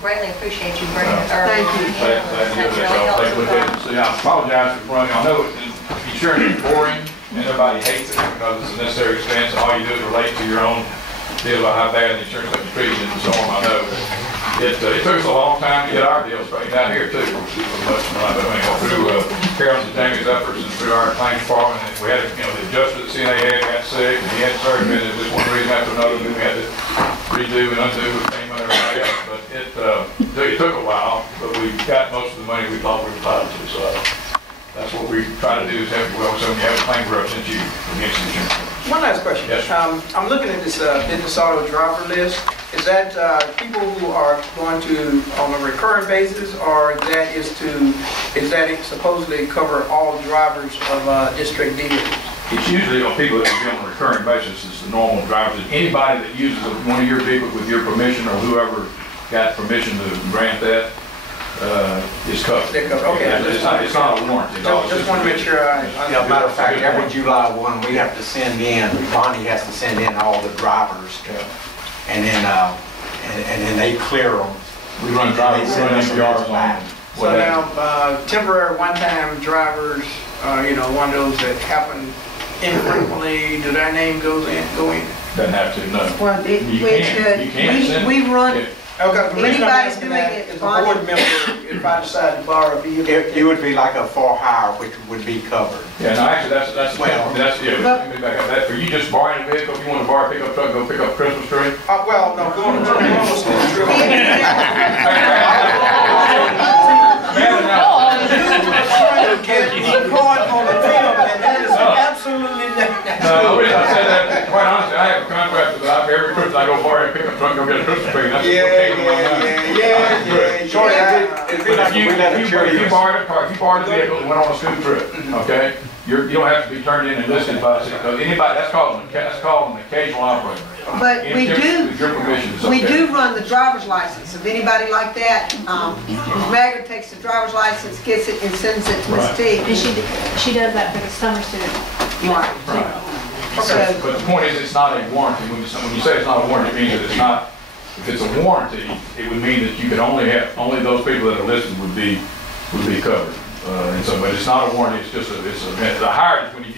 greatly appreciate you bringing it early. Thank you. That's really helpful. See, I apologize for running. I know insurance is boring and everybody hates it because it's a necessary expense and all you do is relate to your own deal about how bad the insurance company treated it and so on. I know. It took us a long time to get our deal straightened out here too. Through Carol's and Jamie's efforts and through our claims department, and we had, the adjuster that CNA had got sick, and he had surgery, and just one reason after another, we had to redo and undo and payment and everything else. But it took a while, but we got most of the money we thought we were entitled to. So that's what we try to do is have, well, so when you have a claim for us, since you against the insurance. One last question. Yes, I'm looking at this business auto driver list. Is that people who are going to on a recurring basis, or is that supposedly cover all drivers of district vehicles? It's usually people that will be on a recurring basis. It's the normal drivers. Anybody that uses one of your vehicles with your permission or whoever got permission to grant that is covered. They're covered. Okay. It's not a warranty. Just want to make sure Yeah, matter of fact, every July 1, we have to send in, Bonnie has to send in all the drivers. And then they clear them. We run drivers, we run NPRs on. So now, temporary one-time drivers, one of those that happen infrequently, do their name go in? Doesn't have to, no. Well, we run. Yeah. Okay, Anybody's doing it, as a board member, if I decide to borrow a vehicle, You would be like a for hire, which would be covered. Yeah, no, actually, that's let me back up. That for you just borrowing a vehicle, if you want to borrow a pickup truck, go pick up a Christmas tree. well, no, going to trip. On the film, and that is absolutely No, the reason I say that, quite honestly, I have a contract with every Christmas I go borrow a pickup truck, go get a Christmas tree. That's But if you borrowed a car, if you borrowed a vehicle and went on a school trip, okay, you don't have to be turned in and listed by the city. Anybody, that's called an occasional operator. But we do. With your permission, it's We okay. do run the driver's license. If anybody like that, Ms. Maggard takes the driver's license, gets it, and sends it to Ms. T. And she does that for the summer student. Right. Okay. But the point is, it's not a warranty. When you say it's not a warranty, it means that it's not. If it's a warranty, it would mean that you could only those people that are listed would be covered. And so, but it's not a warranty. It's just the hire is when if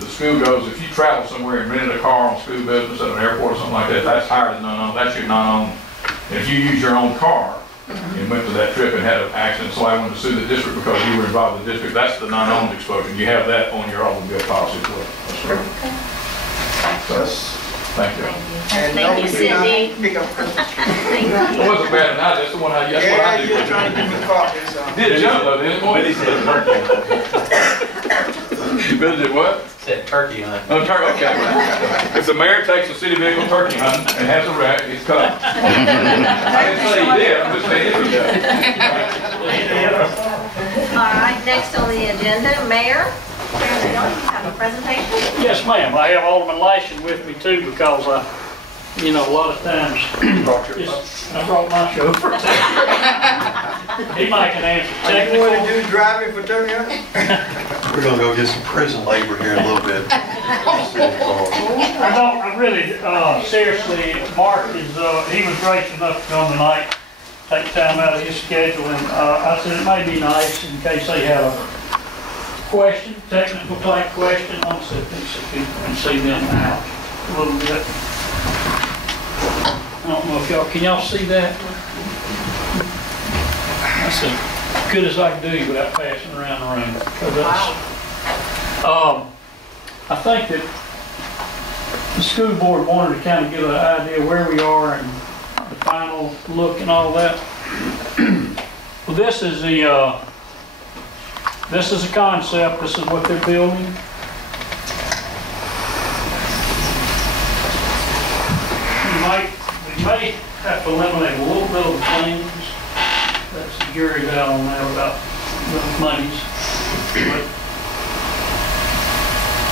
the school goes, if you travel somewhere and rented a car on school business at an airport or something like that, that's hired as non-owned. That's your non-owned. And if you use your own car and went to that trip and had an accident, somebody wanted to sue the district because you were involved with the district, that's the non-owned exposure. You have that on your automobile policy as well. That's right. Thank you. Thank you, Cindy. Pick up Christmas tree. It wasn't bad enough. That's the one I. That's what I do. You're trying to give me coffee, so. Did you? What he said, turkey. You visited what? Said turkey hunt. Oh, turkey. Okay. If the mayor takes a city vehicle turkey hunting and has a wreck, it's cut. I didn't say he did. I'm just saying if he does. All right, next on the agenda, Mayor. You have a presentation? Yes, ma'am. I have Alderman Lash with me too because a lot of times I brought my chauffeur. He might can answer technical. What do you do driving for turkey hunting? We're going to go get some prison labor here in a little bit. I really, seriously, Mark he was gracious enough to come tonight, take time out of his schedule, and I said it may be nice in case they have a question, technical type question, on and see them out a little bit. I don't know if can y'all see that? That's as good as I can do without passing around the room. Wow. I think that the school board wanted to kind of get an idea where we are and the final look and all that. Well, this is a concept. This is what they're building. We may have to eliminate a little bit of the things. That's the jury's out on that about the monies. But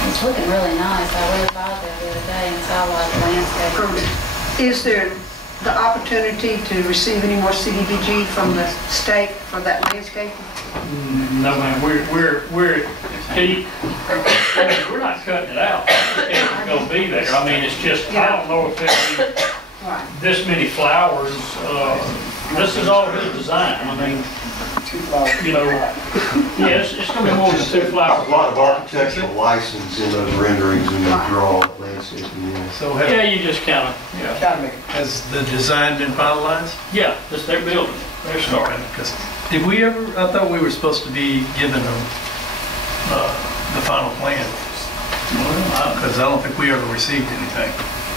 It's looking really nice. I rode by there the other day and saw a lot of landscape. Is there the opportunity to receive any more CDBG from the state for that landscaping? No, ma'am. We're at peak. We're not cutting it out. It's going to be there. I mean, it's just, I don't know if there'll be this many flowers This is all good design, I mean, you know, yeah, it's gonna be more than two A flowers. lot of architectural license in those renderings and those draw landscaping, yeah. So Yeah, you just kinda, yeah, Kind of make it. has the design been finalized? yeah, this, they're building, they're starting. Because did we ever, I thought we were supposed to be given them the final plan, Well, because I don't think we ever received anything.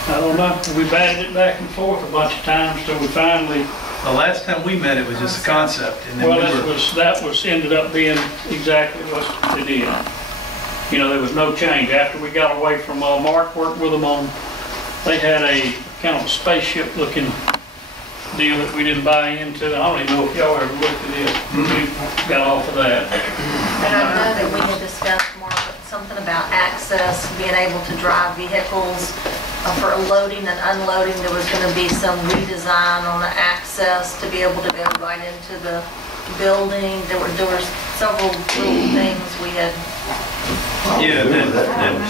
I don't know, we batted it back and forth a bunch of times till we finally, The last time we met, it was just a concept, and then well, we were, that was, ended up being exactly what they did. You know, there was no change. After we got away from, Mark worked with them on, they had a kind of a spaceship looking deal that we didn't buy into. I don't even know if y'all ever looked at it. We got off of that. And I know that we had discussed, Mark, something about access, being able to drive vehicles for loading and unloading. There was going to be some redesign on the access to be able to go right into the building. There were several little things we had. yeah,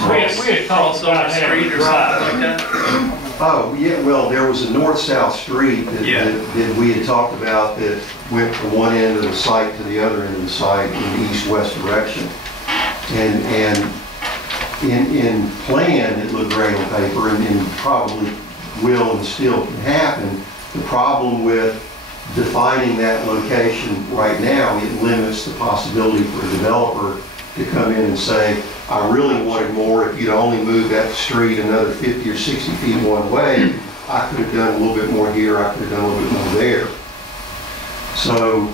We had talked also on about the having street to or something drive. like that. Oh, yeah, well, there was a north-south street Yeah. that we had talked about that went from one end of the site to the other end of the site in the east-west direction. And in plan, it looked great on paper and probably will and still can happen. The problem with defining that location right now, it limits the possibility for a developer to come in and say, I really wanted more. If you'd only moved that street another 50 or 60 feet one way, I could have done a little bit more here, I could have done a little bit more there. So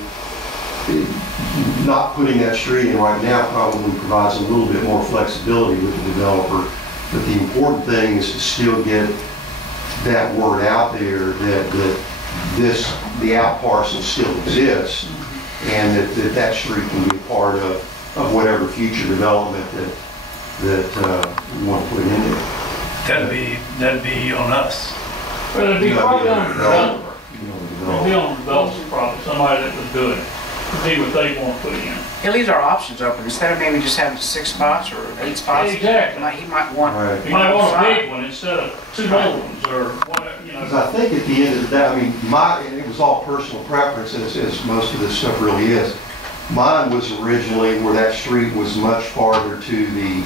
not putting that street in right now probably provides a little bit more flexibility with the developer. But the important thing is to still get that word out there that the out parcel still exists and that street can be a part of whatever future development that we want to put in there. That'd be on us. Well, it'd be You know, probably be a on the developer. You know, It'd developer. be on the developer, probably, somebody that would do it, to be what they want to put in. He leaves our options open, instead of maybe just having 6 spots or 8 spots. Exactly. He might want. Right. You might want a big one instead of 2 little ones, or whatever, you Because know. I think at the end of the day, I mean, and it was all personal preference as most of this stuff really is. Mine was originally where that street was much farther to the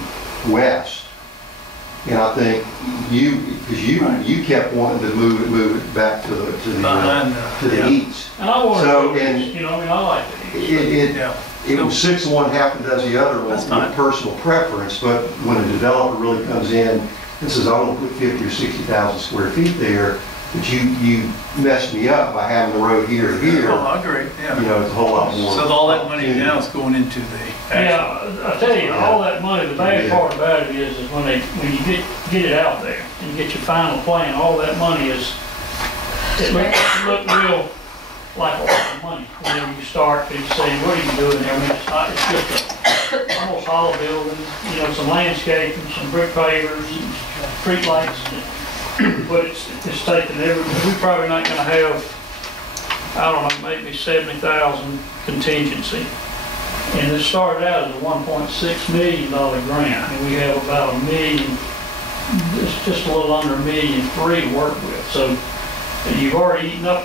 west. And I think because you kept wanting to move it back to the east. And I want So, to, and you know, I mean, I like it. Yeah. It was 6 of one, half a dozen the other That's with fine. personal preference, but when a developer really comes in and says, I want to put 50 or 60,000 square feet there, but you messed me up by having the road here to here, Oh, I agree, yeah. you know, it's a whole lot more. So all that money now is going into the actual. Yeah, I tell you, all that money, the bad part about it is when you get it out there and you get your final plan, all that money is, it look real like a lot of money. Whenever you start and you say, what are you doing there? I mean, it's just a almost hollow building, you know, some landscaping, some brick pavers, some street lights. But it's taken we're probably not gonna have, I don't know, maybe 70,000 contingency. And it started out as a $1.6 million grant, and we have about $1 million, it's just a little under $1.3 million to work with. So you've already eaten up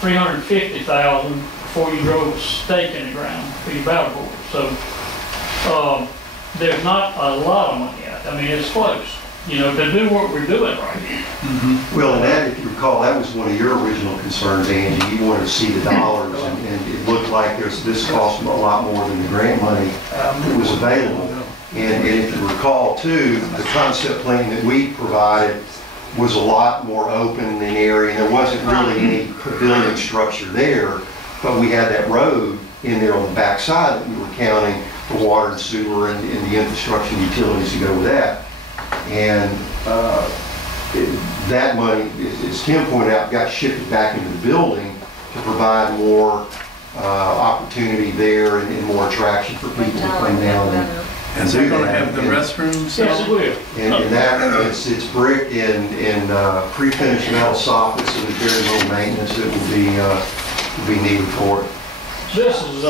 $350,000 before you drove a stake in the ground for your battle board. So there's not a lot of money out there. I mean, it's close, you know, to do what we're doing right here. Well, and that, if you recall, that was one of your original concerns, Angie. You wanted to see the dollars, and it looked like this cost a lot more than the grant money that was available. And if you recall, too, the concept plan that we provided was a lot more open in the area. There wasn't really any pavilion structure there, but we had that road in there on the back side that we were counting for water and sewer and the infrastructure and utilities to go with that. And that money, as Tim pointed out, got shifted back into the building to provide more opportunity there and more attraction for people to come down and Is do it gonna that. have the And- restrooms? Yes, it will. And that, it's brick and pre-finished metal soffits, so there's very little maintenance that will be needed for it. This is,